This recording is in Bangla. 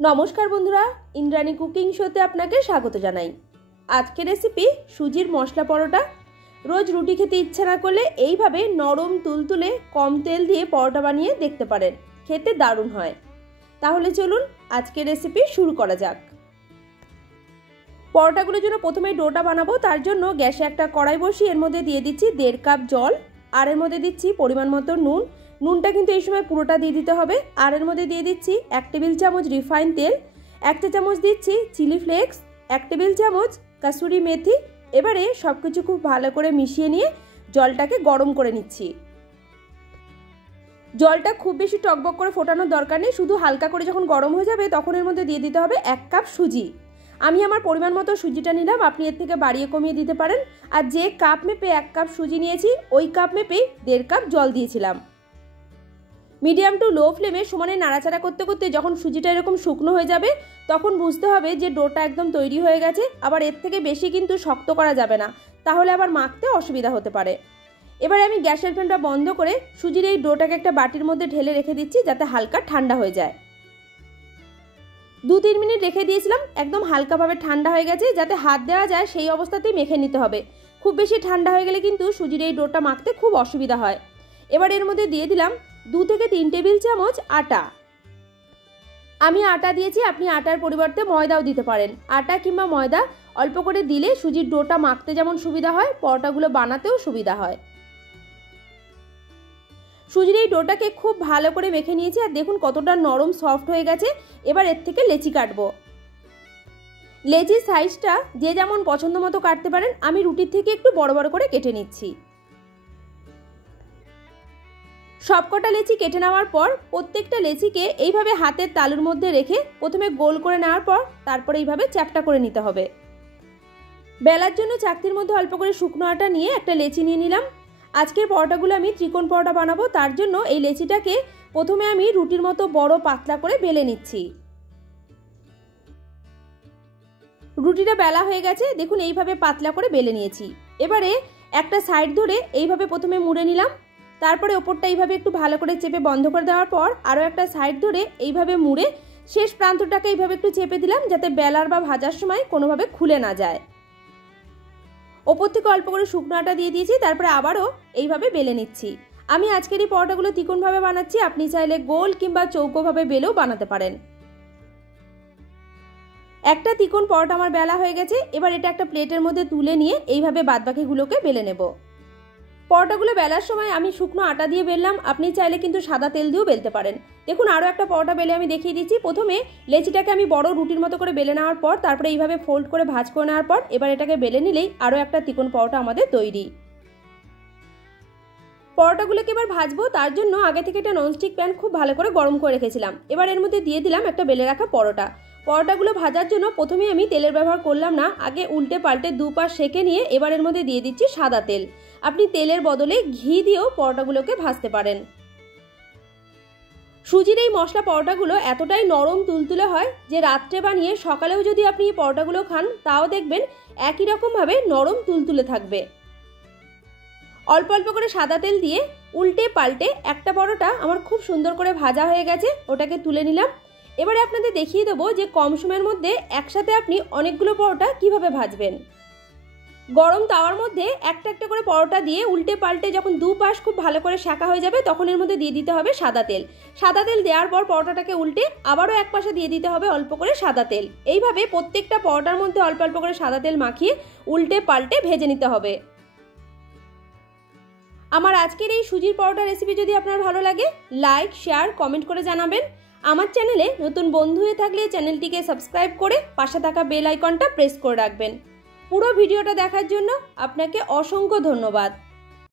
नमस्कार बंधुरा इंद्राणी कुकिंग शोते आपनाके स्वागत जानाई। आज के रेसिपी सुजिर मशला परोटा। रोज रुटी खेते इच्छा ना करले एइभावे नरम तुलतुले कम तेल दिए परोटा बानिए देखते पारेन, खेते दारुण हय। ताहले चलुन आज के रेसिपि शुरू करा जाक। परोटागुलोर जोन्नो प्रथमे डोटा बानाबो, तार जोन्नो ग्यासे एकटा कड़ाई बसिए एर मध्ये दिए दिচ্ছি 1.5 কাপ जल और एर मध्ये दिচ্ছি परिमाण मतो नुन। নুনটা কিন্তু এই সময় পুরোটা দিয়ে দিতে হবে। আর এর মধ্যে দিয়ে দিচ্ছি 1 টেবিল চামচ রিফাইন তেল, 1 চা চামচ দিচ্ছি চিলি ফ্লেক্স, 1 টেবিল চামচ কাসুরি মেথি। এবারে সবকিছু খুব ভালো করে মিশিয়ে নিয়ে জলটাকে গরম করে নিচ্ছি। জলটা খুব বেশি টকবক করে ফোটানোর দরকার নেই, শুধু হালকা করে যখন গরম হয়ে যাবে তখন এর মধ্যে দিয়ে দিতে হবে 1 কাপ সুজি। আমি আমার পরিমাণ মতো সুজিটা নিলাম, আপনি এর থেকে বাড়িয়ে কমিয়ে দিতে পারেন। আর যে কাপ মেপে 1 কাপ সুজি নিয়েছি ওই কাপ মেপে 1.5 কাপ জল দিয়েছিলাম। মিডিয়াম টু লো ফ্লেমে সমানে নাড়াচাড়া করতে করতে যখন সুজিটা এরকম শুকনো হয়ে যাবে তখন বুঝতে হবে যে ডোটা একদম তৈরি হয়ে গেছে। আবার এর থেকে বেশি কিন্তু শক্ত করা যাবে না, তাহলে আবার মাখতে অসুবিধা হতে পারে। এবারে আমি গ্যাসের ফ্লেমটা বন্ধ করে সুজির এই ডোটাকে একটা বাটির মধ্যে ঢেলে রেখে দিচ্ছি যাতে হালকা ঠান্ডা হয়ে যায়। 2-3 মিনিট রেখে দিয়েছিলাম, একদম হালকাভাবে ঠান্ডা হয়ে গেছে। যাতে হাত দেওয়া যায় সেই অবস্থাতেই মেখে নিতে হবে। খুব বেশি ঠান্ডা হয়ে গেলে কিন্তু সুজির এই ডোটা মাখতে খুব অসুবিধা হয়। এবার এর মধ্যে দিয়ে দিলাম 2 থেকে 3 টেবিল চামচ আটা। আমি আটা দিয়েছি, আপনি আটার পরিবর্তে ময়দাও দিতে পারেন। আটা কিংবা ময়দা অল্প করে দিলে সুজির ডোটা মাখতে যেমন সুবিধা হয়, পরোটাগুলো বানাতেও সুবিধা হয়। সুজির এই ডোটাকে খুব ভালো করে মেখে নিয়েছি আর দেখুন কতটা নরম সফট হয়ে গেছে। এবার এর থেকে লেচি কাটবো। লেচির সাইজটা যে যেমন পছন্দ মতো কাটতে পারেন, আমি রুটির থেকে একটু বড় বড় করে কেটে নিচ্ছি। সবকটা লেচি কেটে নেওয়ার পর প্রত্যেকটা লেচিকে এইভাবে হাতের তালুর মধ্যে রেখে প্রথমে গোল করে নেওয়ার পর তারপরে এইভাবে চ্যাপ্টা করে নিতে হবে। বেলার জন্য চাকতির মধ্যে অল্প করে শুকনো আটা নিয়ে একটা লেচি নিয়ে নিলাম। আজকের পরোটাগুলো আমি ত্রিকোণ পরোটা বানাবো, তার জন্য এই লেচিটাকে প্রথমে আমি রুটির মতো বড় পাতলা করে বেলে নিচ্ছি। রুটিটা বেলা হয়ে গেছে, দেখুন এইভাবে পাতলা করে বেলে নিয়েছি। এবারে একটা সাইড ধরে এইভাবে প্রথমে মুড়ে নিলাম, তারপরে ওপরটা এইভাবে একটু ভালো করে চেপে বন্ধ করে দেওয়ার পর আরও একটা সাইড ধরে এইভাবে মুড়ে শেষ প্রান্তটাকে এইভাবে একটু চেপে দিলাম যাতে বেলার বা ভাজার সময় কোনোভাবে খুলে না যায়। ওপর থেকে অল্প করে শুকনো আটা দিয়ে দিয়েছি, তারপরে আবারও এইভাবে বেলে নিচ্ছি। আমি আজকের এই পরোটাগুলো ত্রিকোণভাবে বানাচ্ছি, আপনি চাইলে গোল কিংবা চৌকোভাবে বেলেও বানাতে পারেন। একটা ত্রিকোণ পরোটা আমার বেলা হয়ে গেছে। এবার এটা একটা প্লেটের মধ্যে তুলে নিয়ে এইভাবে বাদবাকিগুলোকে বেলে নেব। পরোটাগুলো বেলার সময় আমি শুকনো আটা দিয়ে বেললাম, আপনি চাইলে কিন্তু সাদা তেল দিয়েও বেলতে পারেন। দেখুন আরও একটা পরোটা বেলে আমি দেখিয়ে দিচ্ছি। প্রথমে লেচিটাকে আমি বড় রুটির মতো করে বেলে নেওয়ার পর তারপরে এইভাবে ফোল্ড করে ভাঁজ করে নেওয়ার পর এবার এটাকে বেলে নিলেই আরও একটা ত্রিকোণ পরোটা আমাদের তৈরি। পরোটাগুলোকে এবার ভাজবো, তার জন্য আগে থেকে একটা ননস্টিক প্যান খুব ভালো করে গরম করে রেখেছিলাম। এবার এর মধ্যে দিয়ে দিলাম একটা বেলে রাখা পরোটা। পরোটাগুলো ভাজার জন্য প্রথমে আমি তেলের ব্যবহার করলাম না, আগে উল্টে পাল্টে দুপাশ সেঁকে নিয়ে এবার এর মধ্যে দিয়ে দিচ্ছি সাদা তেল। আপনি তেলের বদলে ঘি দিয়েও পরোটাগুলোকে ভাজতে পারেন। সুজির এই মশলা পরোটাগুলো এতটাই নরম তুলতুলে হয় যে রাত্রে বানিয়ে সকালেও যদি আপনি এই পরোটাগুলো খান তাও দেখবেন একই রকমভাবে নরম তুলতুলে থাকবে। অল্প অল্প করে সাদা তেল দিয়ে উল্টে পাল্টে একটা পরোটা আমার খুব সুন্দর করে ভাজা হয়ে গেছে, ওটাকে তুলে নিলাম। এবারে আপনাদের দেখিয়ে দেবো যে কম সময়ের মধ্যে একসাথে আপনি অনেকগুলো পরোটা কিভাবে ভাজবেন। গরম তাওয়ার মধ্যে একটা একটা করে পরোটা দিয়ে উল্টে পাল্টে যখন দুপাশ খুব ভালো করে শাঁকা হয়ে যাবে তখন এর মধ্যে দিয়ে দিতে হবে সাদা তেল। সাদা তেল দেওয়ার পর পরোটাটাকে উল্টে আবারও এক পাশে দিয়ে দিতে হবে অল্প করে সাদা তেল। এইভাবে প্রত্যেকটা পরোটার মধ্যে অল্প অল্প করে সাদা তেল মাখিয়ে উল্টে পাল্টে ভেজে নিতে হবে। আমার আজকের এই সুজির পরোটা রেসিপি যদি আপনার ভালো লাগে লাইক শেয়ার কমেন্ট করে জানাবেন। আমার চ্যানেলে নতুন বন্ধু হয়ে থাকলে চ্যানেলটিকে সাবস্ক্রাইব করে পাশে থাকা বেল আইকনটা প্রেস করে রাখবেন। পুরো ভিডিওটা দেখার জন্য আপনাকে অসংখ্য ধন্যবাদ।